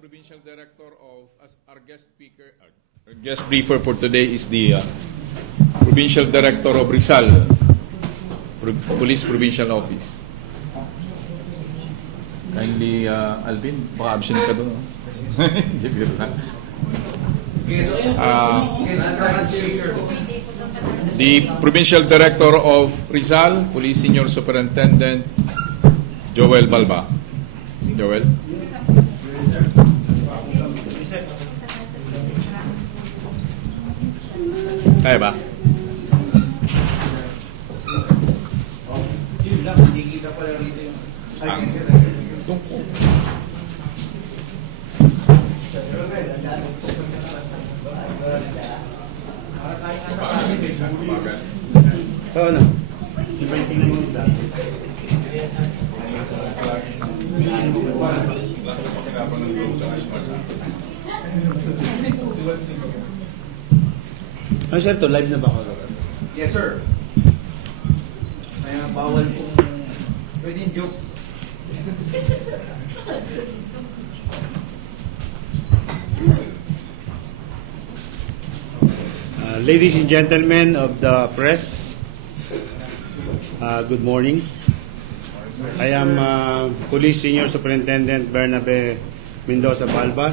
Provincial Director of, as our guest speaker, our guest briefer for today is the Provincial Director of Rizal Police Provincial Office. Kindly, Alvin, baka absent ka doon. The Provincial Director of Rizal Police Senior Superintendent Joel Balba. Joel. Kaya ba? Hindi kita pala rito yung tungkol. Oo na. Sir, to live na ba ako? Yes, sir. Kaya bawal pong pwedeng joke. Ladies and gentlemen of the press, good morning. I am Police Senior Superintendent Bernabe Mendoza Balba,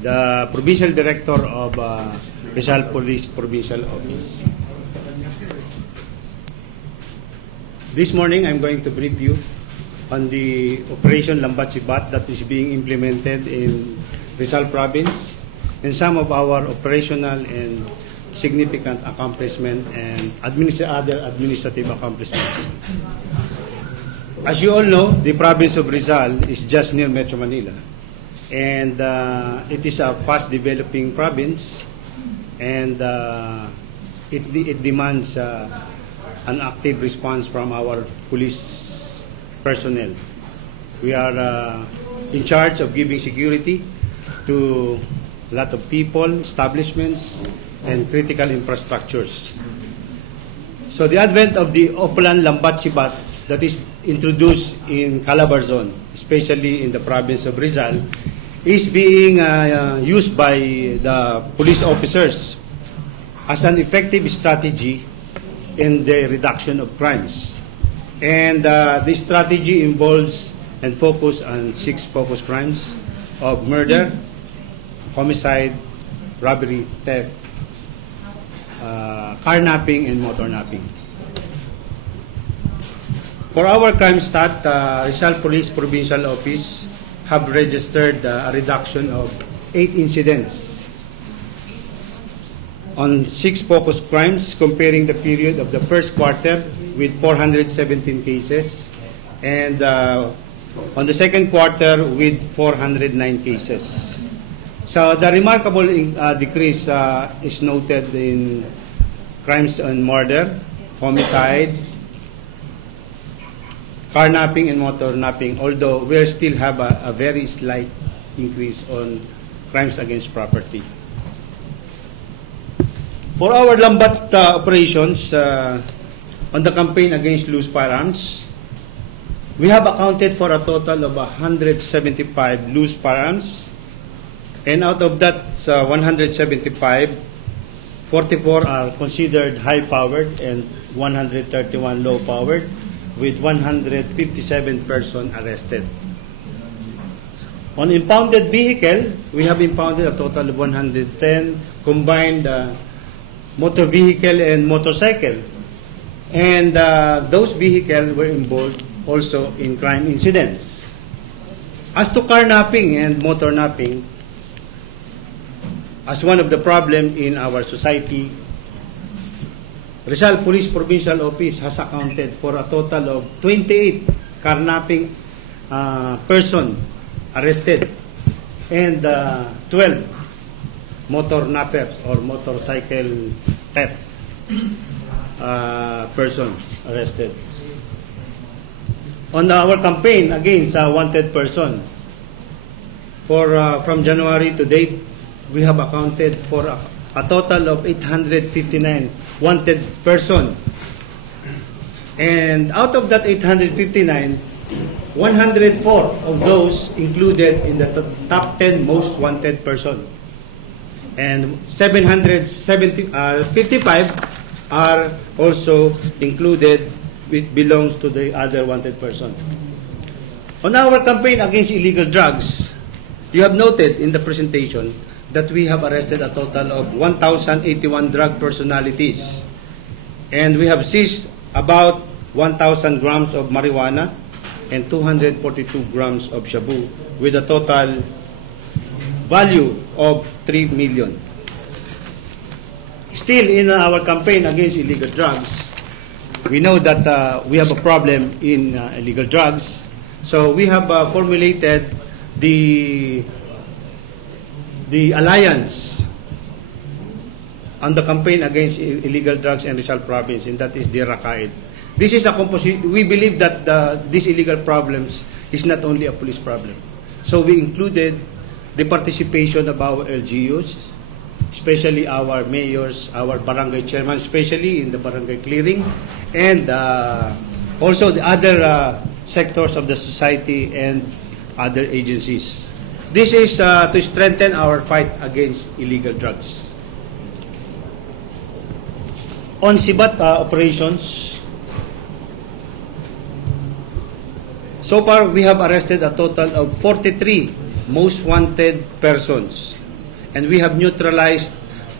the Provincial Director of Rizal Police Provincial Office. This morning, I'm going to brief you on the Operation Lambat Sibat that is being implemented in Rizal Province and some of our operational and significant accomplishment and other administrative accomplishments. As you all know, the province of Rizal is just near Metro Manila, and it is a fast-developing province, and it demands an active response from our police personnel. We are in charge of giving security to a lot of people, establishments, and critical infrastructures. So the advent of the Oplan Lambat Sibat that is introduced in Calabar Zone, especially in the province of Rizal, is being used by the police officers as an effective strategy in the reduction of crimes. And this strategy involves and focus on 6 focus crimes of murder, homicide, robbery, theft, carnapping, and motor napping. For our crime stat, Rizal Police Provincial Office have registered a reduction of 8 incidents on 6 focus crimes, comparing the period of the first quarter with 417 cases, and on the second quarter with 409 cases. So the remarkable decrease is noted in crimes on murder, homicide, carnapping, and motor napping, although we still have a very slight increase on crimes against property. For our Lambat operations, on the campaign against loose firearms, we have accounted for a total of 175 loose firearms, and out of that 175, 44 are considered high-powered and 131 low-powered, with 157 persons arrested. On impounded vehicle, we have impounded a total of 110 combined motor vehicle and motorcycle, and those vehicles were involved also in crime incidents. As to carnapping and motor napping, as one of the problems in our society, Rizal Police Provincial Office has accounted for a total of 28 carnapping person arrested and 12 motor nappers or motorcycle theft persons arrested. On our campaign against wanted person, from January to date, we have accounted for a total of 859 wanted person. And out of that 859, 104 of those included in the top 10 most wanted person. And 55 are also included, which belongs to the other wanted person. On our campaign against illegal drugs, you have noted in the presentation that we have arrested a total of 1,081 drug personalities. And we have seized about 1,000 grams of marijuana and 242 grams of shabu with a total value of 3 million. Still, in our campaign against illegal drugs, we know that we have a problem in illegal drugs. So we have formulated the alliance on the campaign against illegal drugs in Rizal Province, and that is the Rakaid. This is a composition. We believe that these illegal problems is not only a police problem. So we included the participation of our LGUs, especially our mayors, our barangay chairman, especially in the barangay clearing, and also the other sectors of the society and other agencies. This is to strengthen our fight against illegal drugs. On Sibat operations, so far we have arrested a total of 43 most wanted persons, and we have neutralized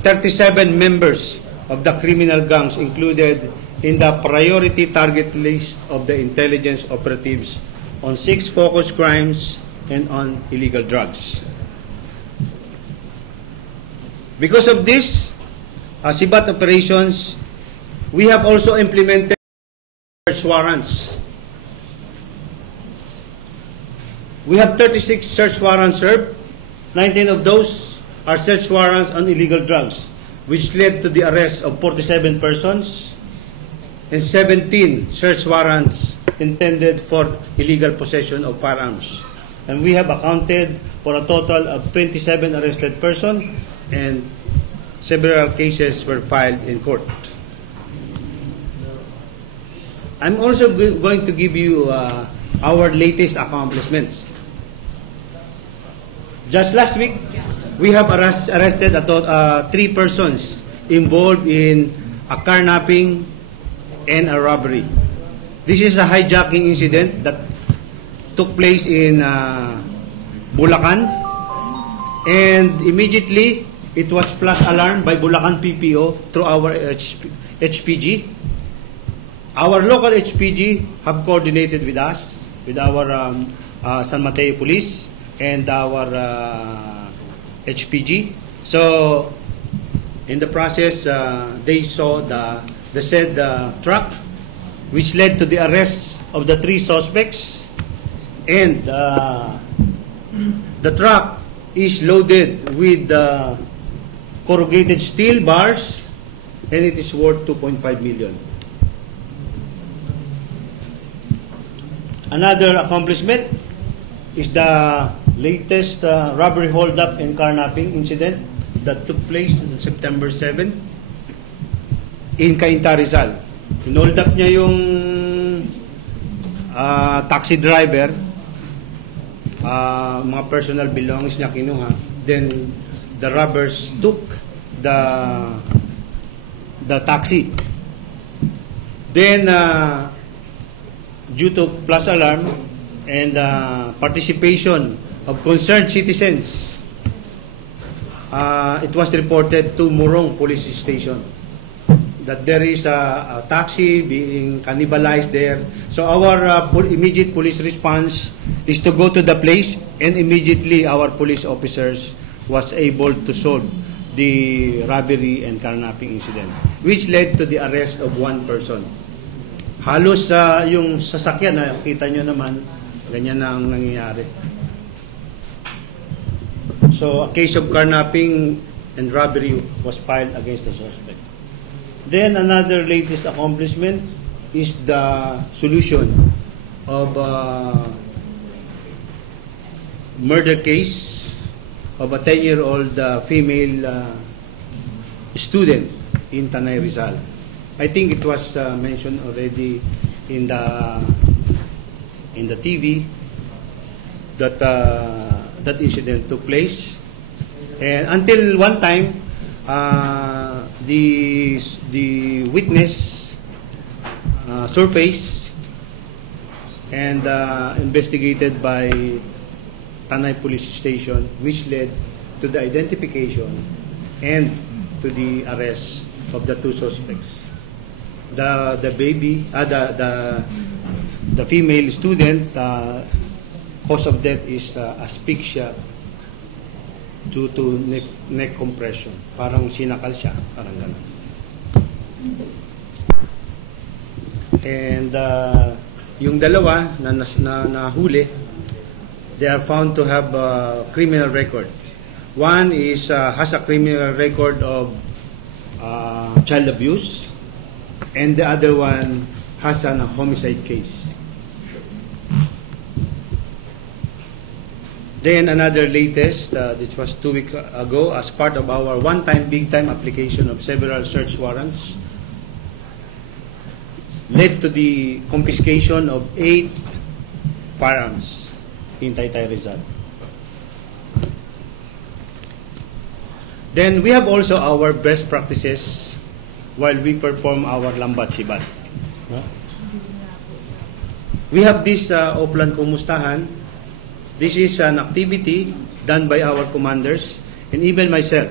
37 members of the criminal gangs included in the priority target list of the intelligence operatives on 6 focus crimes and on illegal drugs. Because of this, Sibat operations, we have also implemented search warrants. We have 36 search warrants served. 19 of those are search warrants on illegal drugs, which led to the arrest of 47 persons, and 17 search warrants intended for illegal possession of firearms. And we have accounted for a total of 27 arrested persons, and several cases were filed in court. I'm also going to give you our latest accomplishments. Just last week, we have arrested 3 persons involved in a carnapping and a robbery. This is a hijacking incident that took place in Bulacan, and immediately it was flash alarm by Bulacan PPO through our HPG. Our local HPG have coordinated with us, with our San Mateo Police and our HPG. So in the process, they saw the said truck, which led to the arrest of the 3 suspects. And the truck is loaded with corrugated steel bars, and it is worth 2.5 million. Another accomplishment is the latest robbery hold-up and carnapping incident that took place on September 7 in Cainta, Rizal. Hold up niya yung taxi driver, mga personal belongings niya kinuha. Then the robbers took the taxi. Then due to flash alarm and participation of concerned citizens, it was reported to Morong Police Station that there is a taxi being cannibalized there. So our immediate police response is to go to the place, and immediately our police officers was able to solve the robbery and carnapping incident, which led to the arrest of 1 person. Halos yung sasakyan, kita nyo naman, ganyan na ang nangyayari. So a case of carnapping and robbery was filed against the suspect. Then another latest accomplishment is the solution of murder case of a 10-year-old female student in Tanay, Rizal. I think it was mentioned already in in the TV that that incident took place. And until one time, the witness surfaced and investigated by Tanay Police Station, which led to the identification and to the arrest of the two suspects. The baby, the female student, cause of death is asphyxia due to neck compression. Parang sinakal siya, parang ganun. And yung dalawa na nahuli, they are found to have a criminal record. One is has a criminal record of child abuse, and the other one has a homicide case. Then another latest, this was 2 weeks ago, as part of our one-time, big-time application of several search warrants, led to the confiscation of 8 firearms in Taytay, Rizal. Then we have also our best practices while we perform our lambat sibat. We have this Oplan Kumustahan. This is an activity done by our commanders and even myself.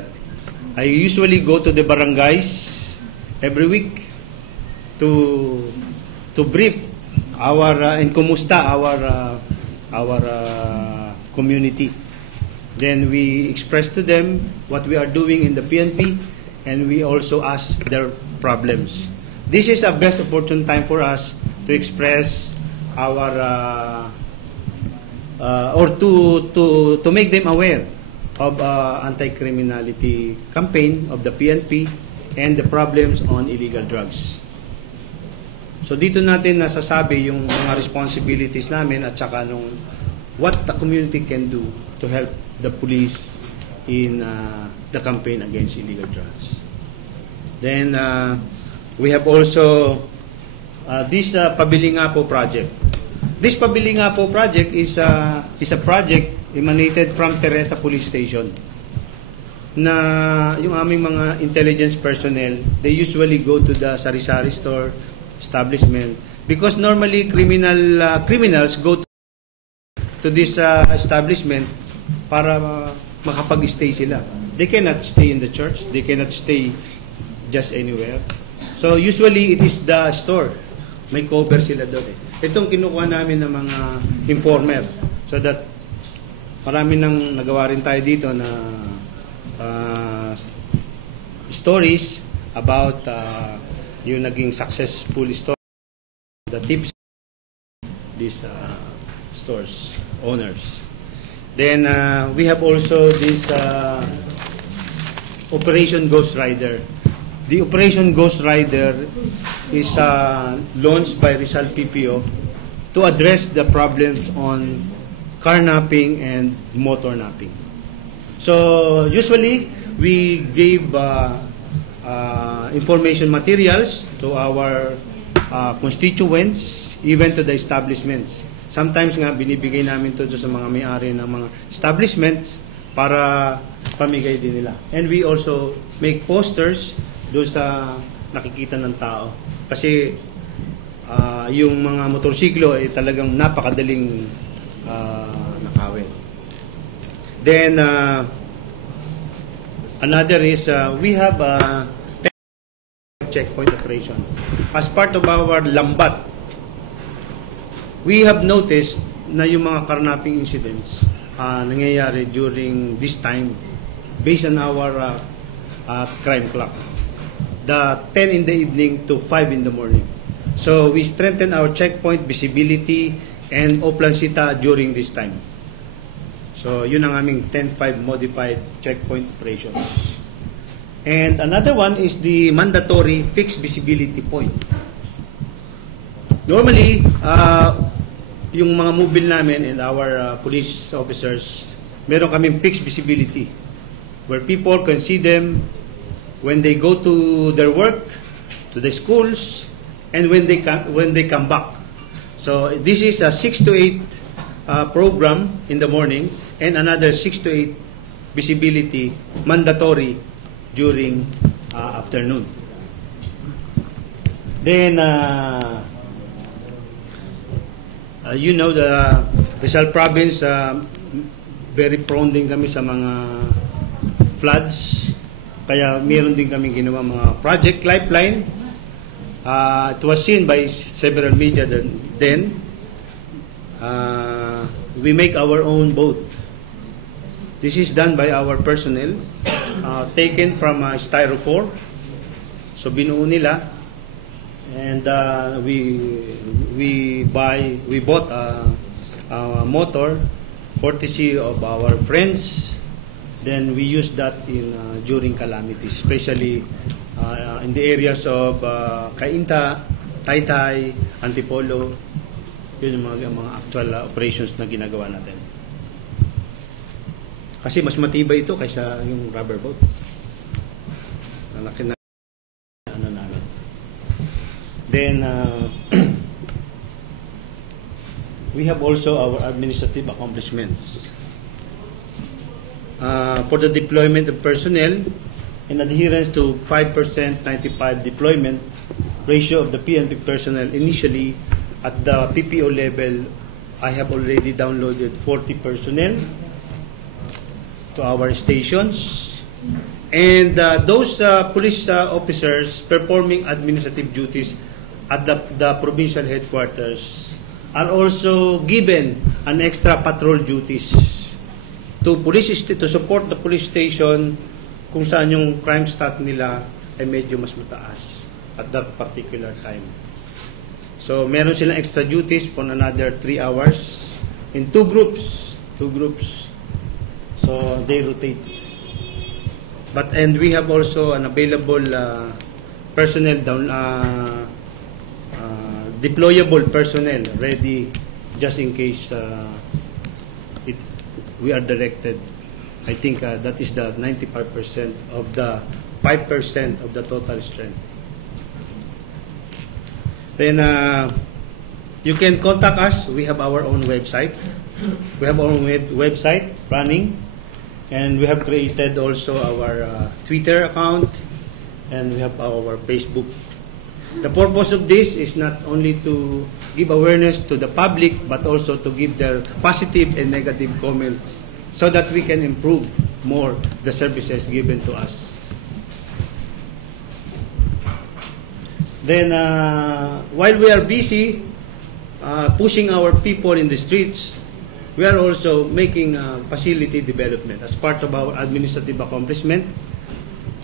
I usually go to the barangays every week to brief our and kumusta our community. Then we express to them what we are doing in the PNP, and we also ask their problems. This is a best opportune time for us to express our or to make them aware of anti-criminality campaign of the PNP and the problems on illegal drugs. So dito natin nasasabi yung mga responsibilities namin at saka what the community can do to help the police in the campaign against illegal drugs. Then we have also this Pabili Nga Po project. This Pabili Nga Po project is a project emanated from Teresa Police Station na yung aming mga intelligence personnel, they usually go to the sari-sari store establishment because normally criminals go to this establishment para makapag-stay sila. They cannot stay in the church, they cannot stay just anywhere. So usually it is the store. May cover sila doon eh. Itong kinukuha namin ng mga informer so that marami nang nagawa rin tayo dito na stories about yung naging successful story, the tips these stores owners. Then we have also this Operation Ghost Rider. The Operation Ghost Rider is launched by Rizal PPO to address the problems on carnapping and motor napping. So usually we give information materials to our constituents, even to the establishments. Sometimes nga binibigay namin to sa mga may-ari ng mga establishments para pamigay din nila. And we also make posters doon sa nakikita ng tao. Kasi yung mga motorsiklo ay talagang napakadaling nakawin. Then another is we have a checkpoint operation. As part of our lambat, we have noticed na yung mga carnapping incidents nangyayari during this time based on our crime clock. The 10 in the evening to 5 in the morning. So we strengthen our checkpoint visibility and oplansita during this time. So yun ang aming 10-5 modified checkpoint operations. And another one is the mandatory fixed visibility point. Normally, yung mga mobile namin and our police officers, meron kaming fixed visibility where people can see them when they go to their work, to the schools, and when they come back. So this is a 6 to 8 program in the morning and another 6 to 8 visibility mandatory during afternoon. Then you know the Rizal Province very prone din kami sa mga floods. Kaya meron din kami ginawa mga Project Lifeline. It was seen by several media then. We make our own boat. This is done by our personnel, taken from styrofoam. So binuo nila, and we bought a motor courtesy of our friends. Then we use that during calamities, especially in the areas of Cainta, Taytay, Antipolo. Yun yung mga actual operations na ginagawa natin. Kasi mas matibay ito kaysa yung rubber boat. Nalaki na ano namin. Then we have also our administrative accomplishments. For the deployment of personnel, in adherence to 5% 95 deployment ratio of the PNP personnel initially at the PPO level, I have already downloaded 40 personnel to our stations, and those police officers performing administrative duties at the provincial headquarters are also given an extra patrol duties to support the police station kung saan yung crime stat nila ay medyo mas mataas at that particular time. So meron silang extra duties for another 3 hours in two groups. So they rotate. And we have also an available personnel deployable personnel ready just in case we are directed. I think that is the 95% of the 5% of the total strength. Then you can contact us. We have our own website. We have our own website running, and we have created also our Twitter account, and we have our Facebook. The purpose of this is not only to give awareness to the public, but also to give their positive and negative comments so that we can improve more the services given to us. Then, while we are busy pushing our people in the streets, we are also making facility development as part of our administrative accomplishment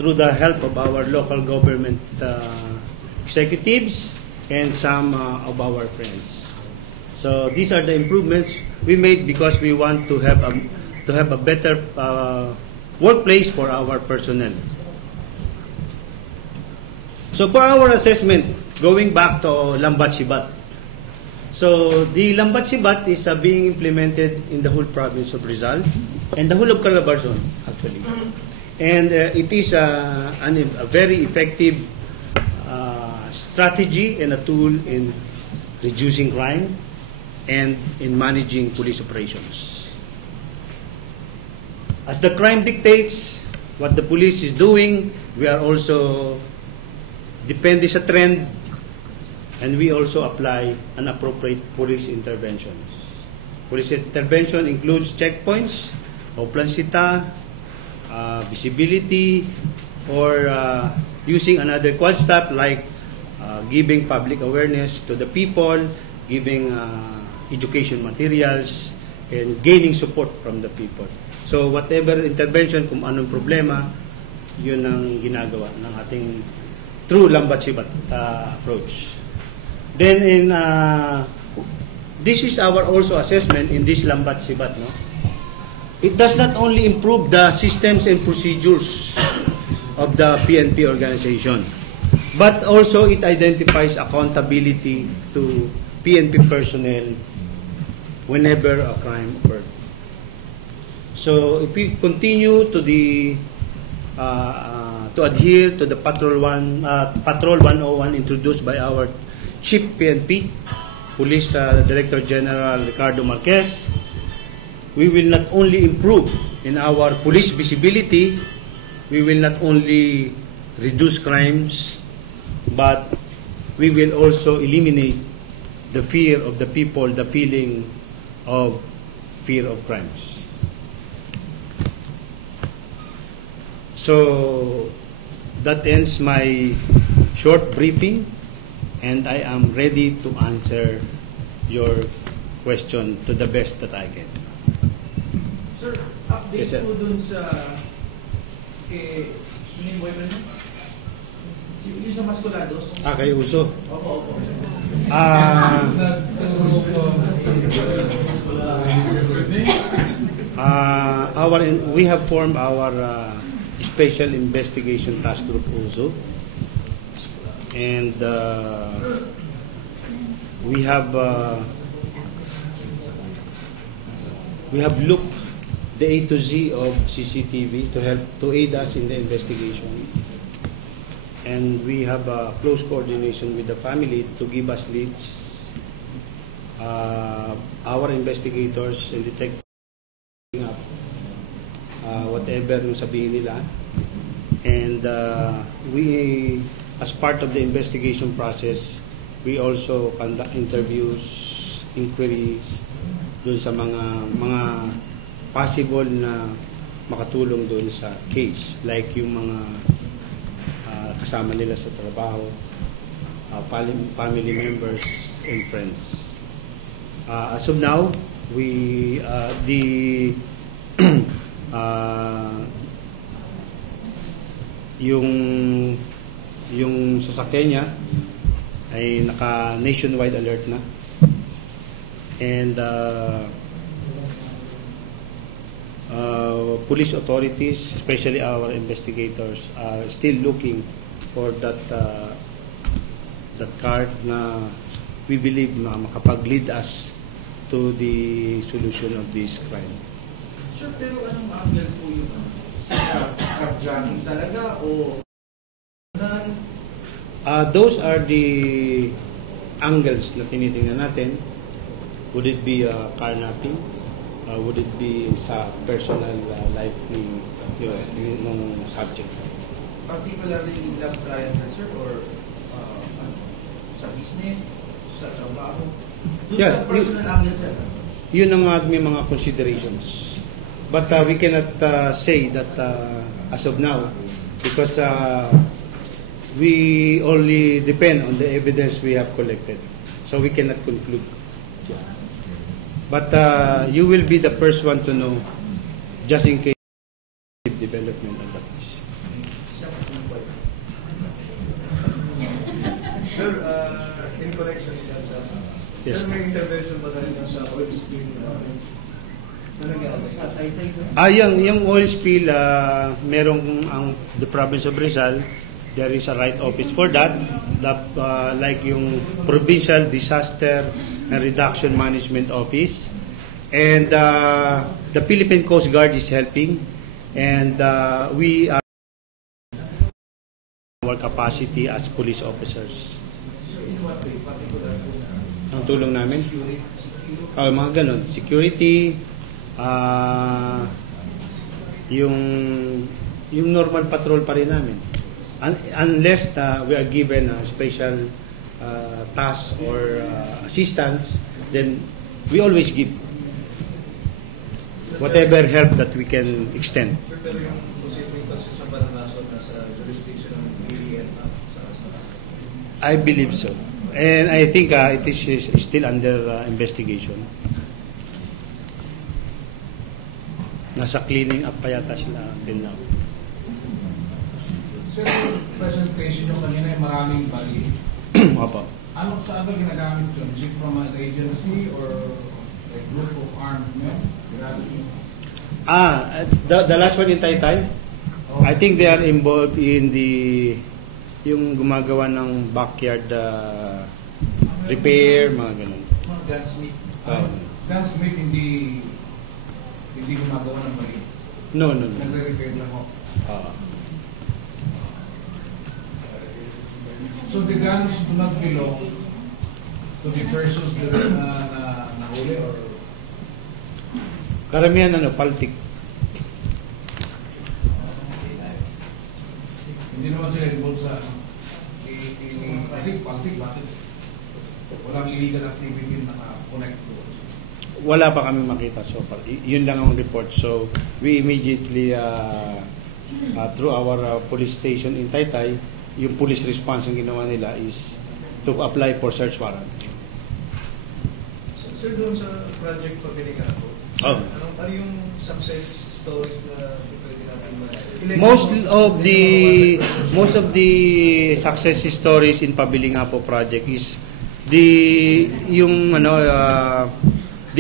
through the help of our local government executives and some of our friends. So these are the improvements we made because we want to have a better workplace for our personnel. So for our assessment, going back to Lambat Sibat. So the Lambat Sibat is being implemented in the whole province of Rizal and the whole of Calabarzon actually. And it is a very effective strategy and a tool in reducing crime and in managing police operations. As the crime dictates what the police is doing, we are also depende sa trend, and we also apply an appropriate police interventions. Police intervention includes checkpoints, oplansita, visibility, or using another quad stop like giving public awareness to the people, giving education materials, and gaining support from the people. So whatever intervention, kung anong problema, yun ang ginagawa ng ating true Lambat Sibat approach. Then this is our also assessment in this Lambat Sibat. No? It does not only improve the systems and procedures of the PNP organization, but also it identifies accountability to PNP personnel whenever a crime occurred. So if we continue to adhere to the Patrol 101 introduced by our Chief PNP, Police Director General Ricardo Marquez, we will not only improve in our police visibility, we will not only reduce crimes, but we will also eliminate the fear of the people, the feeling of fear of crimes. So that ends my short briefing, and I am ready to answer your question to the best that I can. Sir, update Yes, sir. po dun sa kay Sunin Boy ba yun? Yung sa Mascolados. Kay Uso. Opo, opo. We have formed our Special Investigation Task Group also, and we have looked the A to Z of CCTV to help to aid us in the investigation, and we have a close coordination with the family to give us leads. Our investigators and detectives up whatever yung sabihin nila, and we, as part of the investigation process, we also conduct interviews, inquiries doon sa mga possible na makatulong doon sa case, like yung mga kasama nila sa trabaho, family members and friends. As of now, we yung sasakyan niya ay naka nationwide alert na, and police authorities, especially our investigators, are still looking for that car na we believe na makapag-lead us to the solution of this crime. Sir, pero anong angle po yung carjacking talaga o those are the angles na tinitingnan natin. Would it be carnapping? Would it be sa personal life ng subject? particularly in love triangle, sir, or sa business, sa trabaho? Doon Yeah, sa personal angle, sir. Yun ang aming mga considerations. But we cannot say that as of now, because we only depend on the evidence we have collected. So we cannot conclude. But you will be the first one to know, just in case of development of that. Sir, in connection with that, Yes. sir, may intervention ba tayo sa oil spill? Ano nangyari? Sa Taytay, Yung oil spill, merong the province of Rizal, there is a right office for that, like yung Provincial Disaster and Reduction Management Office. And the Philippine Coast Guard is helping, and we are our capacity as police officers. so in what way, particular po na Ang tulong namin, security? mga ganun, security, yung normal patrol pa rin namin. Unless we are given a special task or assistance, then we always give whatever help that we can extend. Sir, pero yung posibleng sa Bananason na sa jurisdiction ng BDN sa I believe so. And I think it is still under investigation. Nasa cleaning up pa yata sila until now. Sir, yung presentation nyo kanina ay maraming bali. Opo. Anong saan ba ginagamit yun? Is it from an agency or a group of armed men? The last one in Taytay, I think they are involved in yung gumagawa ng backyard repair, mga ganun. Mga gunsmith. Gunsmith hindi gumagawa ng bali. No. Nagre-repair lang ako. So the guns do not belong to be persons na nahuli or Karamihan paltik. hindi naman sila involved sa I think politic, bakit walang illegal activity na naka-connect to? Wala pa kami makita so far. Yun lang ang report. So we immediately through our police station in Taytay, yung police response yung ginawa nila is to apply for search warrant. So, sir, doon sa project Pabilingapo, ano yung success stories na pwede natin Most of the success stories in Pabilingapo project is the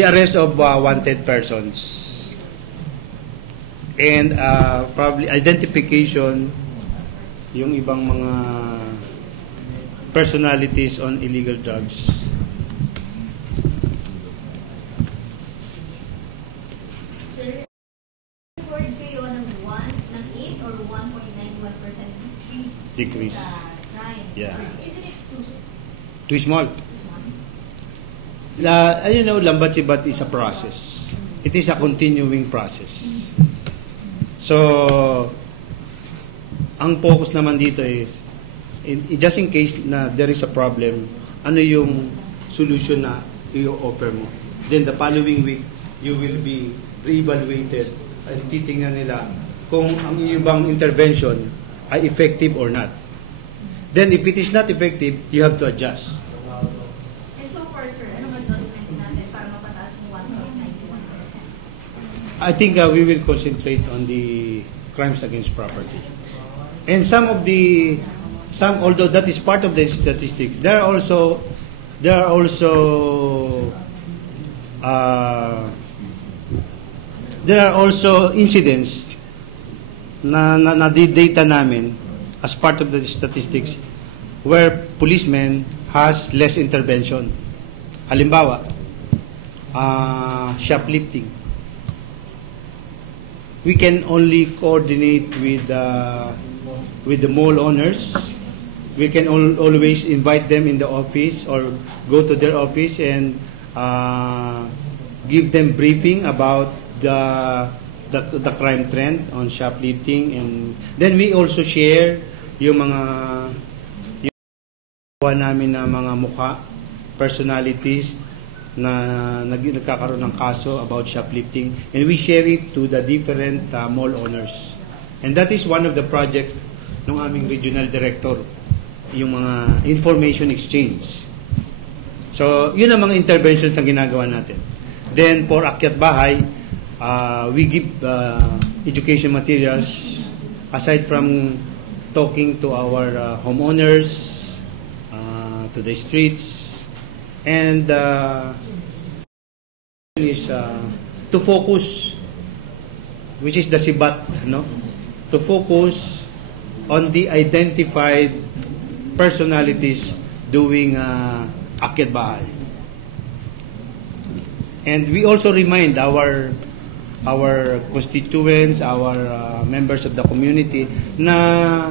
arrest of wanted persons and probably identification yung ibang mga personalities on illegal drugs. Sir, record kayo ng 8 or 1.91% Decrease. sa crime. Yeah. Isn't it Too small. too small? Lambat-sibat is a process. It is a continuing process. So, ang focus naman dito is, just in case na there is a problem, ano yung solution na i-offer mo. Then the following week, you will be re-evaluated at titingnan nila kung ang iyong intervention ay effective or not. Then if it is not effective, you have to adjust. And so far, sir, anong adjustments natin para mapataas yung 1.91%? I think we will concentrate on the crimes against property. And although that is part of the statistics, there are also incidents na data namin as part of the statistics where policemen has less intervention. Halimbawa, shoplifting. We can only coordinate with the mall owners. We can always invite them in the office or go to their office and give them briefing about the crime trend on shoplifting, and then we also share yung namin na mga mukha, personalities na nagkakaroon ng kaso about shoplifting, and we share it to the different mall owners. And that is one of the project ng aming regional director, yung mga information exchange. So, yun ang mga interventions na ginagawa natin. Then, for Akyat Bahay, we give education materials aside from talking to our homeowners, to the streets, and is to focus, which is the SIBAT, to focus on the identified personalities doing Akyat Bahay. And we also remind our constituents, our members of the community na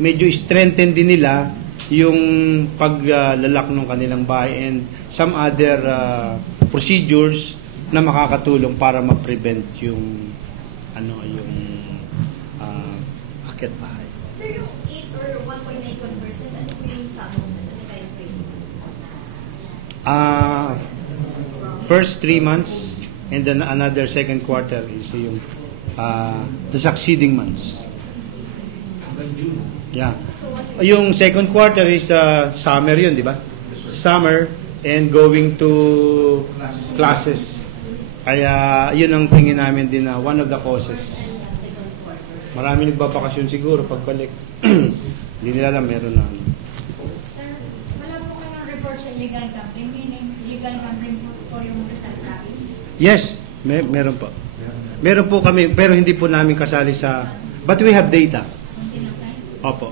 medyo strengthen din nila yung paglalak ng kanilang bahay and some other procedures na makakatulong para ma-prevent yung Akyat Bahay. Sir, yung 8 or 1.91%, ano po yung sabong na kayo First 3 months and then another second quarter is yung the succeeding months. Yeah. Yung second quarter is summer yun, di ba? Summer and going to classes. Kaya yun ang tingin namin din na one of the causes. Marami nagbabakasyon siguro pagbalik. Hindi nila alam meron na. Sir, wala po kayong report sa illegal gambling, meaning illegal gambling po yung Rizal Province? Yes, meron po. Meron po kami, pero hindi po namin kasali sa, but we have data. Opo.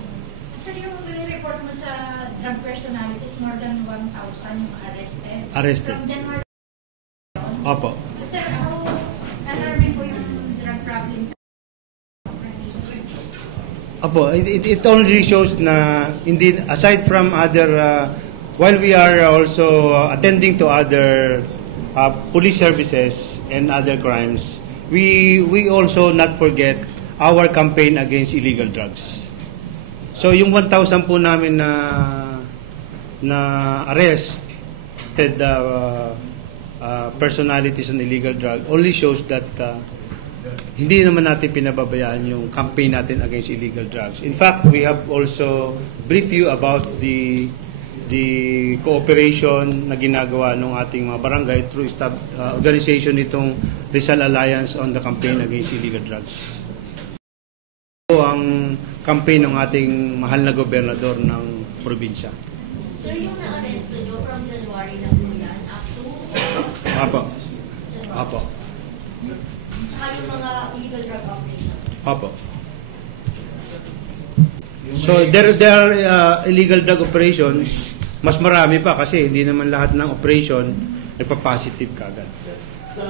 Sir, yung report mo sa drug personalities, more than 1,000 yung arrested. From January. Opo. Sir, alarming po yung drug problems. Opo, it only shows na indeed, aside from other while we are also attending to other police services and other crimes, we also not forget our campaign against illegal drugs. So yung 1,000 po namin na arrested personalities on illegal drug only shows that hindi naman natin pinababayaan yung campaign natin against illegal drugs. In fact, we have also briefed you about the cooperation na ginagawa ng ating mga barangay through organization nitong Rizal Alliance on the campaign against illegal drugs. Ito ang campaign ng ating mahal na gobernador ng probinsya. Sir, yung na-arresto nyo from January lang po yan up to Apo. January? Apo. Tsaka yung mga illegal drug operations? Apo. So there are illegal drug operations, mas marami pa kasi hindi naman lahat ng operation nagpa-positive kagad. Sa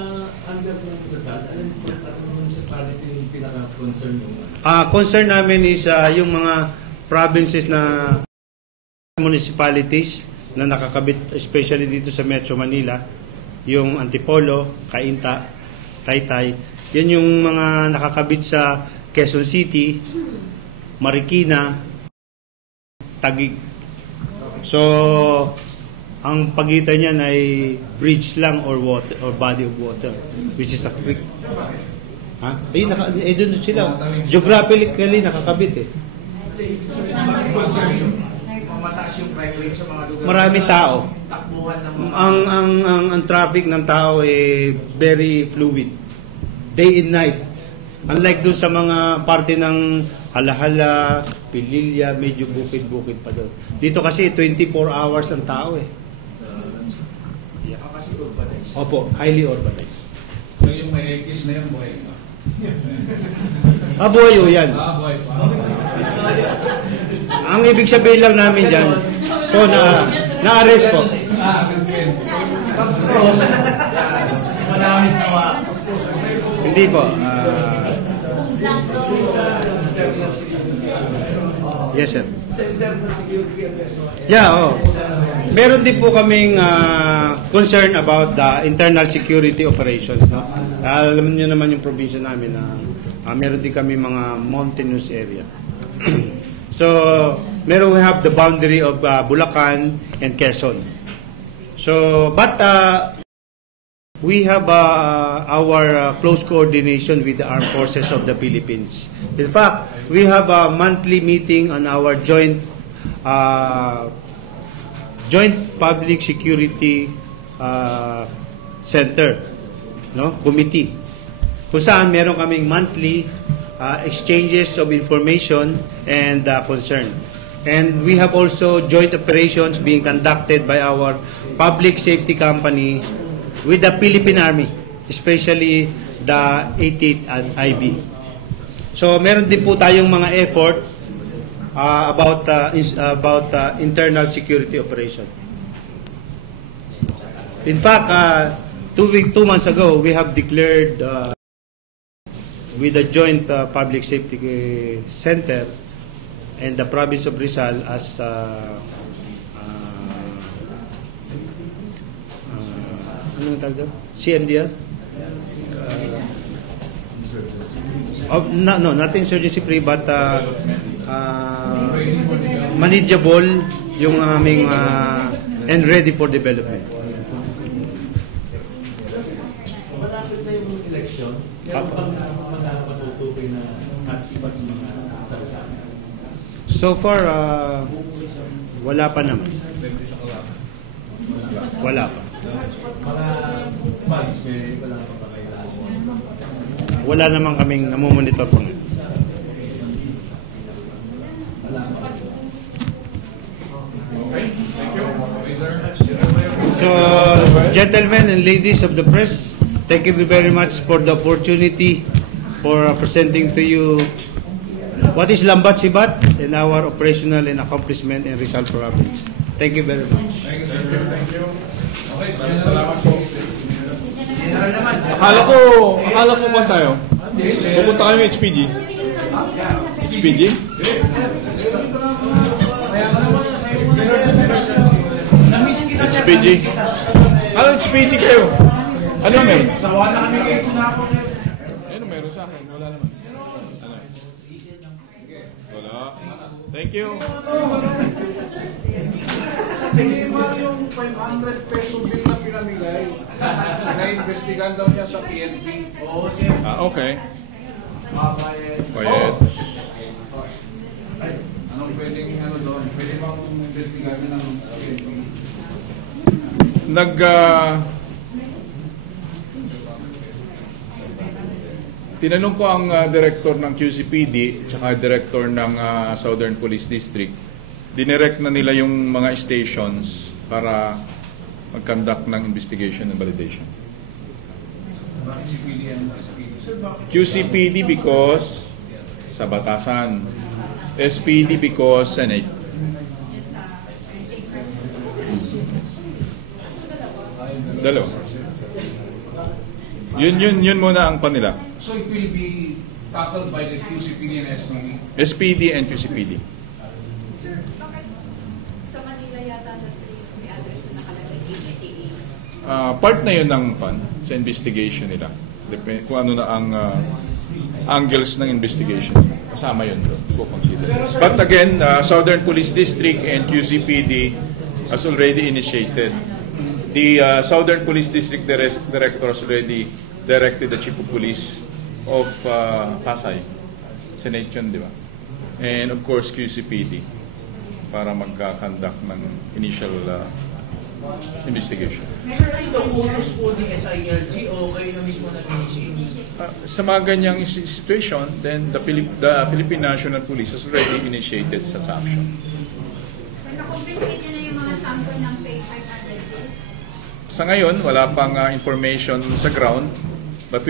under ng Rizal, alam po ang municipality yung pinaka-concern yung Concern namin is yung mga provinces na municipalities na nakakabit, especially dito sa Metro Manila, yung Antipolo, Cainta, Taytay. Yan yung mga nakakabit sa Quezon City, Marikina, Taguig. So, ang pagitan niyan ay bridge lang or water or body of water, which is a creek. Ha? Doon sila. Geographically nakakabit eh. So, Mataas yung crime rate sa mga lugar. Maraming tao. Takbuhan ng mga... Ang traffic ng tao eh very fluid. Day and night. Unlike doon sa mga parte ng Halahala, Pililya, medyo bukid-bukid pa doon. Dito kasi 24 hours ang tao eh. Kasi urbanized. Opo, highly urbanized. So yung may X na yan, buhay pa. Buhay o yan. Buhay pa. Ang ibig sabihin lang namin dyan, po na-arrest po. Maraming tawa. Hindi po. Yes, sir. Yeah, meron din po kaming concern about the internal security operations. No? Alam niyo naman yung probinsya namin na meron din kami mga mountainous area. So, we have the boundary of Bulacan and Quezon. So, but we have our close coordination with the armed forces of the Philippines. In fact, we have a monthly meeting on our joint public security center, no, committee, kung saan meron kaming monthly exchanges of information and concern. And we have also joint operations being conducted by our public safety company with the Philippine Army, especially the 88th and IB. So meron din po tayong mga effort about internal security operation. In fact, 2 months ago, we have declared with the joint public safety center and the province of Rizal as anong tawag doon? CMDR? No, not insurgency free, but manageable yung aming and ready for development. malapit na yung election, meron bang matutukoy na hotspots mga sarasama? So far, wala pa naman. Wala pa. Mga funds, may wala pa ba kayo? Wala naman kaming namomonitor po ngayon. So, gentlemen and ladies of the press, thank you very much for the opportunity for presenting to you what is Lambat Sibat and our operational and accomplishment in Rizal Province. Thank you very much. Thank you, sir. Thank you. Okay, salamat po. General naman. Akala ko pa tayo. Pupunta kami ng HPG. HPG? SPG? Ano SPG kayo? Ano meron? Tawa na kami kayo kunapon. Ano meron sa akin? Wala naman. Ano? Wala. Thank you. Hindi mo yung 500 peso bill na pinamigay. Na-investigan daw niya sa PNP. Oo, sir. Okay. Babayad. Quiet. Anong pwedeng ano doon? Pwede bang investigan ng PNP? Tinanong ko ang director ng QCPD tsaka director ng Southern Police District. Dinirect na nila yung mga stations para mag-conduct ng investigation and validation. Bakit si PDN SPD? Sir, bakit? QCPD because sa batasan. SPD because Senate. Dalawa. Yun muna ang panila. So it will be tackled by the QCPD and SPD? SPD and QCPD. Sir, bakit sa Manila yata may address na nakalagay ATA? Part na yun ng sa investigation nila. Kung ano na ang angles ng investigation. Kasama yun doon. But again, Southern Police District and QCPD has already initiated. The Southern Police District Director has already directed the Chief of Police of Pasay. Senate yun, di ba? And of course, QCPD para mag-conduct ng initial investigation. Sir, itong utos po ni SILG o kayo na mismo nag-initiate? Sa mga ganyang situation, then the Philippine National Police has already initiated such action. So, na-confiscate nyo na yung mga sample ng fake 500 bills? Sa ngayon, wala pang information sa ground, but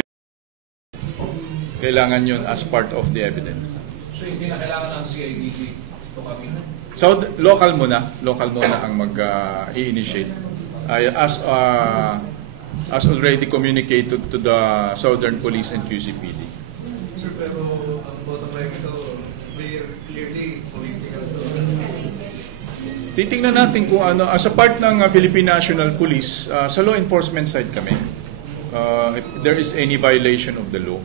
kailangan yun as part of the evidence. So hindi na kailangan ng CIDG to kami? So, local muna ang mag-i-initiate. As already communicated to the Southern Police and QCPD. Sir, pero ang bottom line ito, clearly political to. Titingnan natin kung ano, as a part ng Philippine National Police, sa law enforcement side kami, if there is any violation of the law. Ano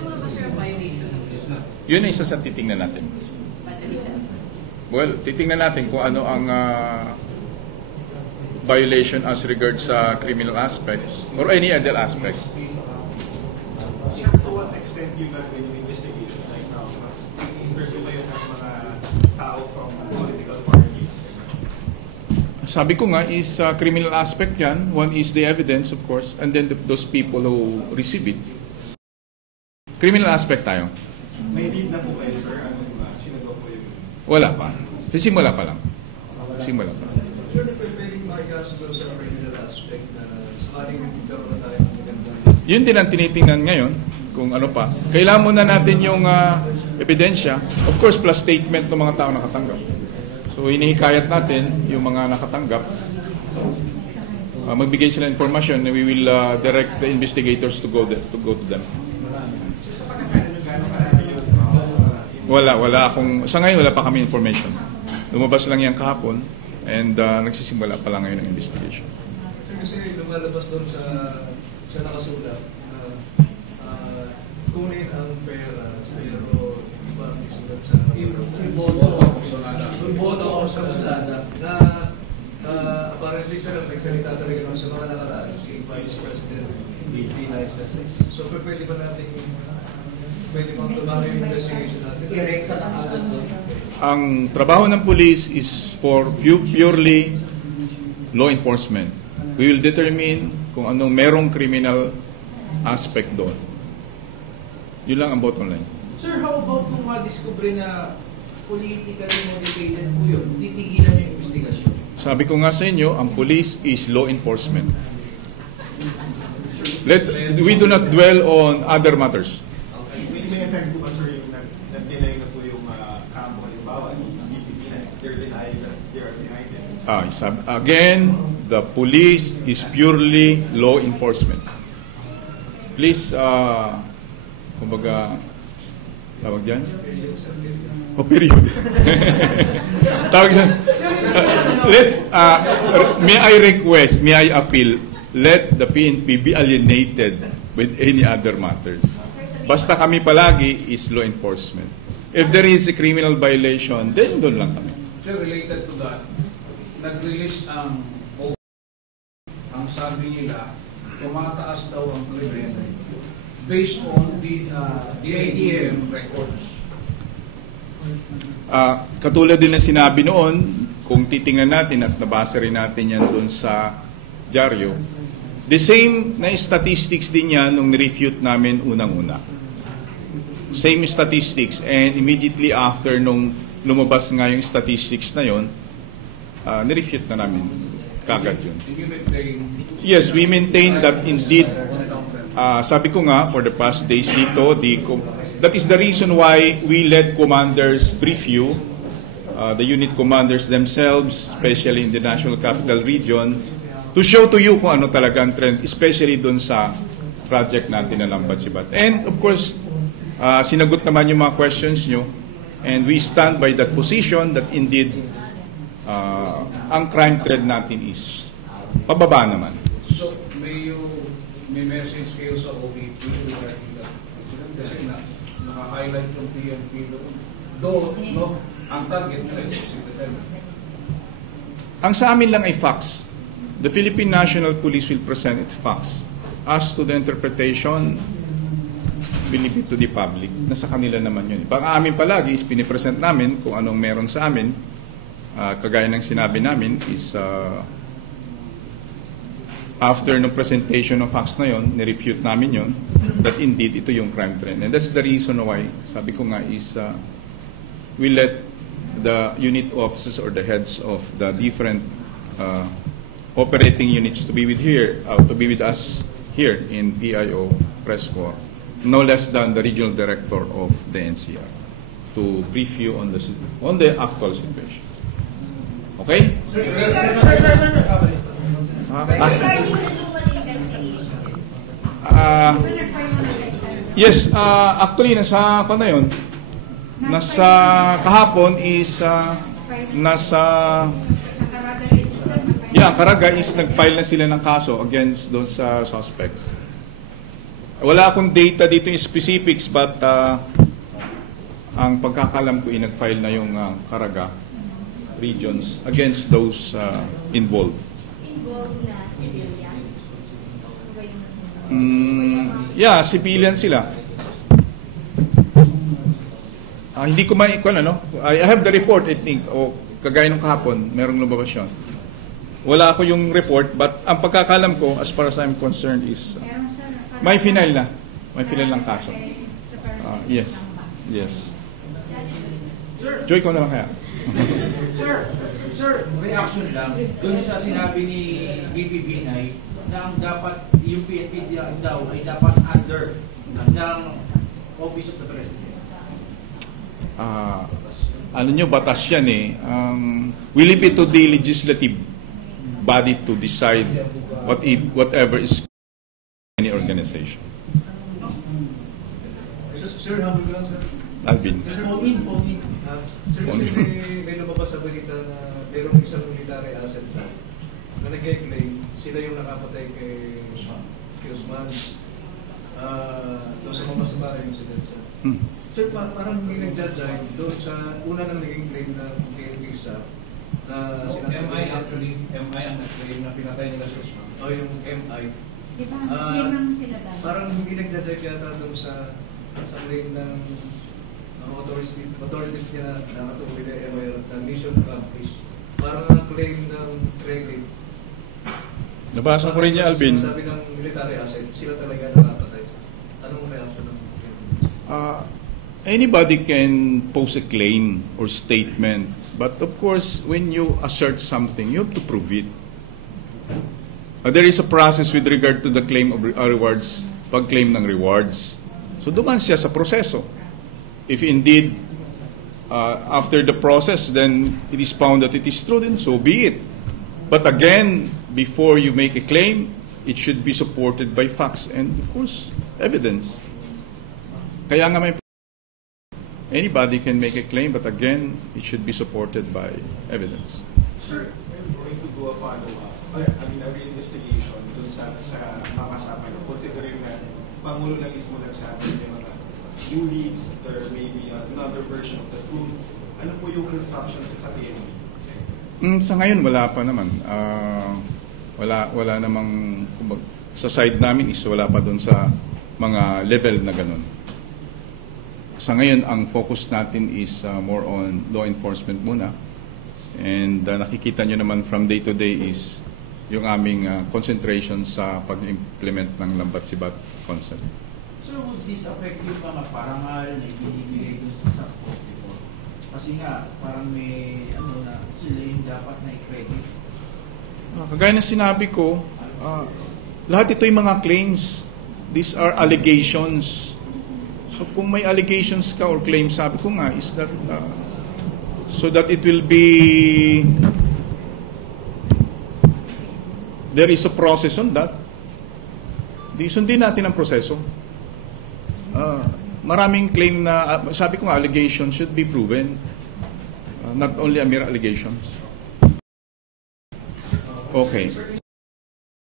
nga ba sir ang violation? Yun ang isa sa titingnan natin. Well, titingnan natin kung ano ang violation as regards sa criminal aspects or any other aspects. Sir, to what extent yung gagawin yung investigation right now? Interview kayo ng mga tao from political parties? Sabi ko nga is criminal aspect yan. One is the evidence, of course, and then those people who receive it. Criminal aspect tayo. May lead na po kayo, sir. Sino po yun? Wala pa. Sisimula pa lang. Simula pa. Sir, pwedeng makikaso doon sa criminal aspect na sakaling nagkaroon na tayo ng magandang. Yun din ang tinitingnan ngayon kung ano pa. Kailangan muna natin yung ebidensya, of course, plus statement ng mga tao nakatanggap. So, hinihikayat natin yung mga nakatanggap. Magbigay sila information na we will direct the investigators to go to them. Wala akong, sa ngayon wala pa kami information. Lumabas lang yan kahapon and nagsisimula pa lang ngayon ang investigation. Kasi lumalabas doon sa nakasulat na kunin ang pera pero iba ang isulat sa boto o konsulada na apparently sir nagsalita talaga naman sa mga nakaraan si Vice President B.T. License. So pwede ba natin bang tumahan yung investigation natin? Direkta na agad doon. Ang trabaho ng police is for purely law enforcement. We will determine kung anong merong criminal aspect doon. Yun lang ang bottom line. Sir, how about kung ma-discover na politically motivated po yun? Titigilan yung investigasyon? Sabi ko nga sa inyo, ang police is law enforcement. We do not dwell on other matters. May effect po ba, sir, yung nag-deny na po yung kampo, halimbawa, they're denying that they are behind it? Again, the police is purely law enforcement. Please, kumbaga, tawag dyan? O period. Tawag dyan. May I request, may I appeal, let the PNP be alienated with any other matters. Basta kami palagi is law enforcement. If there is a criminal violation, then doon lang kami. Sir, related to that, nag-release ang sabi nila, tumataas daw ang krimen based on the DIDM records. Katulad din na sinabi noon, kung titingnan natin at nabasa rin natin yan doon sa dyaryo, the same na statistics din yan nung refute namin unang-una. Same statistics, and immediately after nung lumabas nga yung statistics na yon, nirefute na namin kagad yun. Yes, we maintain that indeed, sabi ko nga, for the past days dito, that is the reason why we let commanders brief you, the unit commanders themselves, especially in the National Capital Region, to show to you kung ano talaga ang trend, especially dun sa project natin na Lambat-Sibat. And of course, sinagot naman yung mga questions nyo, and we stand by that position that indeed, ang crime trend natin is pababa naman. So, may message kayo sa OVP regarding that incident? Kasi naka-highlight yung PNP doon. Though, no, ang target nila is Secretary. Ang sa amin lang ay facts. The Philippine National Police will present its facts. As to the interpretation, believe it to the public, nasa kanila naman yun. Pag amin palagi is pinipresent namin kung anong meron sa amin, kagaya ng sinabi namin is after ng presentation ng facts na yon, nirefute namin yon, that indeed ito yung crime trend. And that's the reason why, sabi ko nga is, we let the unit officers or the heads of the different operating units to be with us here in PIO Press Corps, no less than the regional director of the NCR, to brief you on the actual situation. Okay? Sir. Regarding the Luman investigation. Yes, actually nasa na yun. Nasa kahapon is nasa Caraga is nag-file na sila ng kaso against those suspects. Wala akong data dito yung specifics, but ang pagkakalam ko nag-file na yung Caraga regions against those involved. Involved na civilians? Yeah, civilian sila. Hindi ko maikuan, ano? I have the report, I think, o kagaya nung kahapon, merong lumabas yun. Wala ako yung report, but ang pagkakalam ko, as far as I'm concerned, is may final na. May final ng kaso. Yes. Joy, ko na lang kaya. Sir, reaction lang doon sa sinabi ni VP Binay na ang dapat, yung PNP daw ay dapat under ng Office of the President. Ano nyo, batas yan eh. We leave it to the legislative body to decide whatever is any organization. Sir, habang lang, sir. Alvin. Sir, sir, kasi may lumabas sa balita na mayroong isang military asset na nag-claim sila yung nakapatay kay Usman. Doon sa mga sabara incident, sir. Sir, parang hindi nag-judge doon sa una nang naging claim ng PNP sa na sinasabi. MI ang nag-claim na pinatay nila si Usman. O yung MI. Parang hindi nag-judge yata doon sa claim ng authorities niya na matukoy na MI ng mission accomplished. Parang claim ng credit. Nabasa ko rin niya, Alvin. Sabi ng military asset, sila talaga nakapatay. Anong reaction ng anybody can pose a claim or statement, but of course, when you assert something, you have to prove it. There is a process with regard to the claim of rewards, pag-claim ng rewards. So duman siya sa proseso. If indeed, after the process, then it is found that it is true, then so be it. But again, before you make a claim, it should be supported by facts and, of course, evidence. Kaya nga may anybody can make a claim, but again, it should be supported by evidence. Sir, we're going to do a follow-up. I mean, a re-investigation dun sa mga kasama nyo. Considering na Pangulo na mismo nagsabi ng mga new leads, there may be another version of the truth. Ano po yung instructions sa PNP? Sa ngayon, wala pa naman. Wala namang, sa side namin is wala pa doon sa mga level na ganun. Sa ngayon, ang focus natin is more on law enforcement muna. And nakikita nyo naman from day to day is yung aming concentration sa pag-implement ng Lambat-Sibat concept. So would this affect yung mga parangal na ibinibigay doon sa support before? Kasi nga, parang may na sila yung dapat na i-credit. Kagaya ng sinabi ko, lahat ito yung mga claims. These are allegations. So kung may allegations ka or claims, sabi ko nga, is that so that it will be, there is a process on that. Sundin natin ang proseso. Maraming claim na, sabi ko nga, allegations should be proven. Not only a mere allegations. Okay.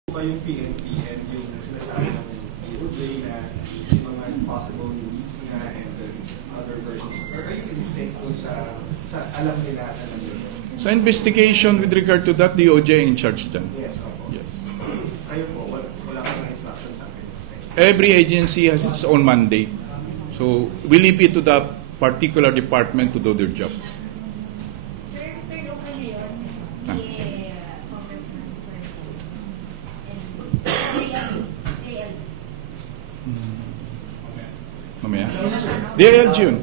Ba yung PNP and yung sinasabi ng DOJ na yung mga possible leads nga and then other versions? Or are you in sync dun sa alam nila na nangyayari? Sa investigation with regard to that, DOJ in charge dyan. Yes, opo. Yes. Kayo po, wala kang instruction sa akin. Every agency has its own mandate. So we leave it to the particular department to do their job. Sir, third open yun, Congressman, sir, and AL. Mamaya. DILG yun.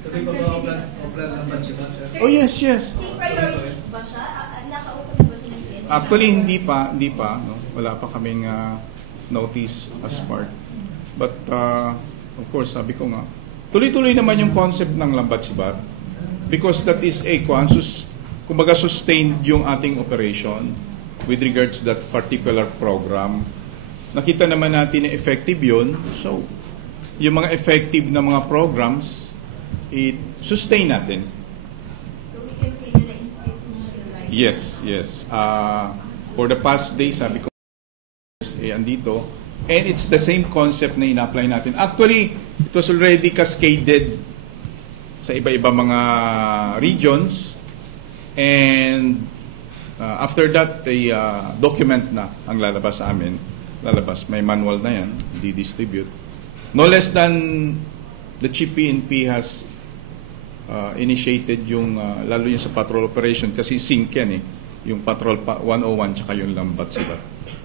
Tuloy pa ba ang plan ng Lambat-Sibat, sir? Oh yes, yes. Same priorities ba siya? Nakausap mo ba siya ng PNP? Actually, hindi pa. No? Wala pa kaming notice as part. But, of course, sabi ko nga, tuloy-tuloy naman yung concept ng Lambat-Sibat because that is kumbaga sustained yung ating operation with regards to that particular program. Nakita naman natin na effective yun. So, yung mga effective na mga programs, sustain natin. So we can say na institutionalized. Yes. For the past days, sabi ko, andito. And it's the same concept na ina-apply natin. Actually, it was already cascaded sa iba-iba mga regions. And after that, document na ang lalabas sa amin. May manual na yan, di-distribute. No less than the Chief PNP has initiated yung, lalo yung sa patrol operation, kasi sync yan yung patrol 101 tsaka yung Lambat-Sibat.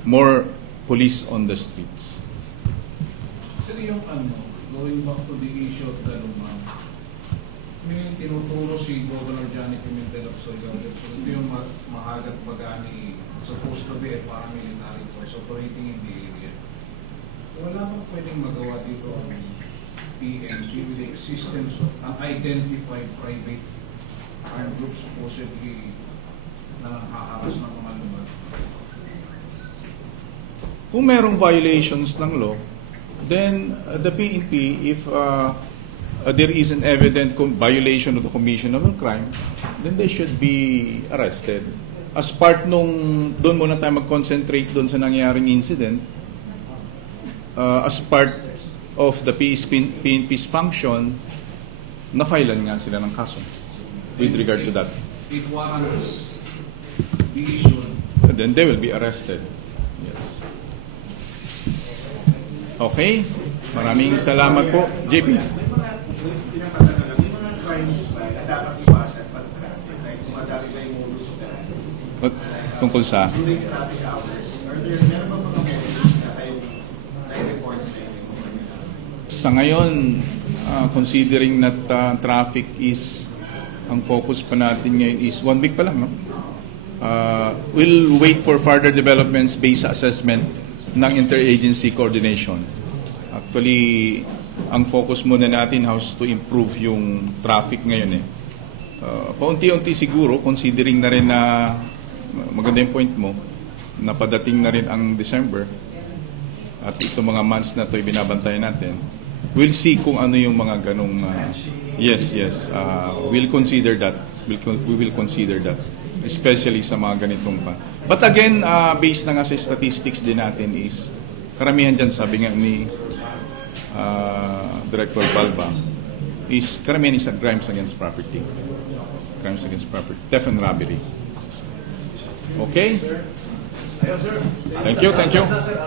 More police on the streets. Sir, yung going back to the issue of the lumang, may tinuturo si Governor Johnny Pimentel of Soygalder. So ito yung mahagat pagani supposed to be a paramilitary force operating in the area. Wala bang pwedeng magawa dito ang PNP with the existence of unidentified private armed groups supposedly na haharas ng mga lugar? Kung merong violations ng law, then the PNP, if there is an evident violation of the commission of a crime, then they should be arrested. As part doon muna tayo mag-concentrate doon sa nangyaring incident, as part of the PNP's function, na-filean nga sila ng kaso with regard to that. If warrants be issued, then they will be arrested. Yes. Okay. Maraming salamat po. JP. May mga crimes na dapat iwasan pag traffic, like dumadami na yung modus operandi. Tungkol sa? During traffic hours, meron ba mga modus na kayong nai-report sa inyo? Sa ngayon, considering that traffic is, ang focus pa natin ngayon is 1 week pa lang, no? We'll wait for further developments based sa assessment ng interagency coordination. Actually, ang focus muna natin how to improve yung traffic ngayon paunti-unti siguro, considering na rin na maganda yung point mo, napadating na rin ang December at itong mga months na ito binabantayan natin, we'll see kung ano yung mga ganong yes, we'll consider that. We will consider that. especially sa mga ganitong pa. But again, based na nga sa statistics din natin is, karamihan dyan, sabi nga ni Director Balba, is karamihan is crimes against property. Crimes against property. Theft and robbery. Okay? Ayun, sir. Thank you, thank you. Sir,